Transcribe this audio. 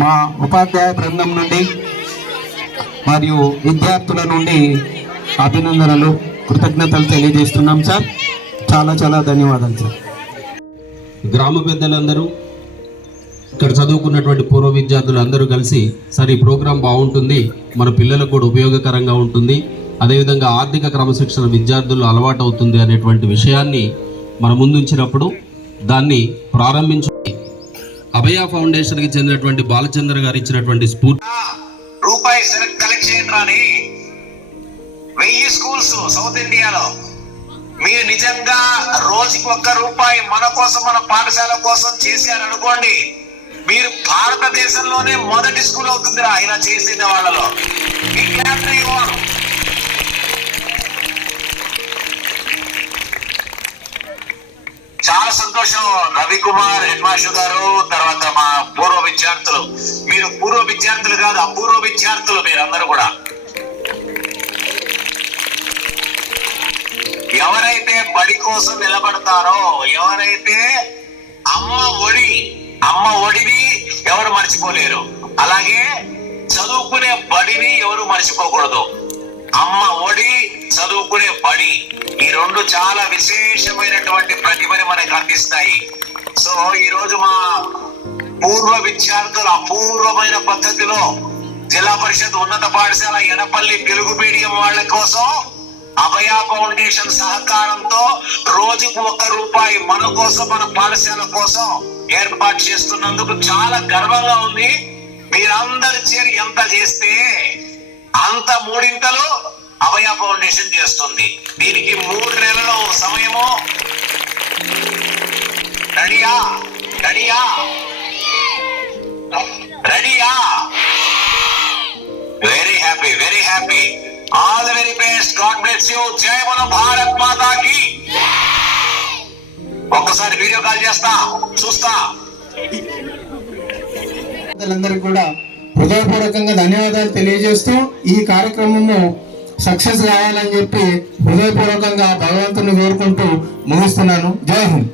మా ఉపాధ్యాయ బృందం నుండి మరియు విద్యార్థుల నుండి అభినందనలు, కృతజ్ఞతలు తెలియజేస్తున్నాం సార్. చాలా చాలా ధన్యవాదాలు సార్. గ్రామ పెద్దలందరూ, ఇక్కడ చదువుకున్నటువంటి పూర్వ విద్యార్థులు అందరూ కలిసి సార్ ఈ ప్రోగ్రాం బాగుంటుంది, మన పిల్లలకు కూడా ఉపయోగకరంగా ఉంటుంది, అదేవిధంగా ఆర్థిక క్రమశిక్షణ విద్యార్థులు అలవాటు అవుతుంది అనేటువంటి విషయాన్ని మన ముందుంచినప్పుడు దాన్ని ప్రారంభించి అభయ ఫౌండేషన్కి చెందినటువంటి బాలచంద్ర గారు ఇచ్చినటువంటి స్ఫూర్తి రూపాయి కలెక్ట్ చేయండి రాని 1000 స్కూల్స్ సౌత్ ఇండియాలో మీరు నిజంగా రోజుకి ₹1 మన కోసం, మన పాఠశాల కోసం చేశారనుకోండి, మీరు భారతదేశంలోనే మొదటి స్కూల్ అవుతుంది ఇలా చేసిన వాళ్ళలో. చాలా సంతోషం రవికుమార్ హెడ్ మాస్టర్ గారు, తర్వాత మా పూర్వ విద్యార్థులు. మీరు పూర్వ విద్యార్థులు కాదు, అపూర్వ విద్యార్థులు మీరందరూ కూడా. ఎవరైతే బడి కోసం నిలబడతారో, ఎవరైతే అమ్మ ఒడిని ఎవరు మర్చిపోలేరు, అలాగే చదువుకునే బడిని ఎవరు మర్చిపోకూడదు. అమ్మ ఒడి, చదువుకునే బడి, ఈ రెండు చాలా విశేషమైనటువంటి ప్రతిభని మనకు అందిస్తాయి. సో ఈ రోజు మా పూర్వ విద్యార్థుల అపూర్వమైన పద్ధతిలో జిల్లా పరిషత్ ఉన్నత పాఠశాల ఎడపల్లి తెలుగు మీడియం వాళ్ళ కోసం అభయ ఫౌండేషన్ సహకారంతో రోజుకు ₹1 మన కోసం, మన పాఠశాల కోసం ఏర్పాటు చేస్తున్నందుకు చాలా గర్వంగా ఉంది. మీరందరూ చేరి ఎంత చేస్తే అంత మూడింతలు అభయ ఫౌండేషన్ చేస్తుంది. దీనికి 3 నెలల సమయము. రెడీయా? Very happy. All the very best. God bless you. జై మన భారత్ మాతా కి. ఒక్కసారి వీడియో కాల్ చేస్తా, చూస్తా. అందరికి కూడా హృదయపూర్వకంగా ధన్యవాదాలు తెలియజేస్తూ ఈ కార్యక్రమము సక్సెస్ కావాలని చెప్పి హృదయపూర్వకంగా భగవంతుని కోరుకుంటూ ముగిస్తున్నాను. జై హింద్.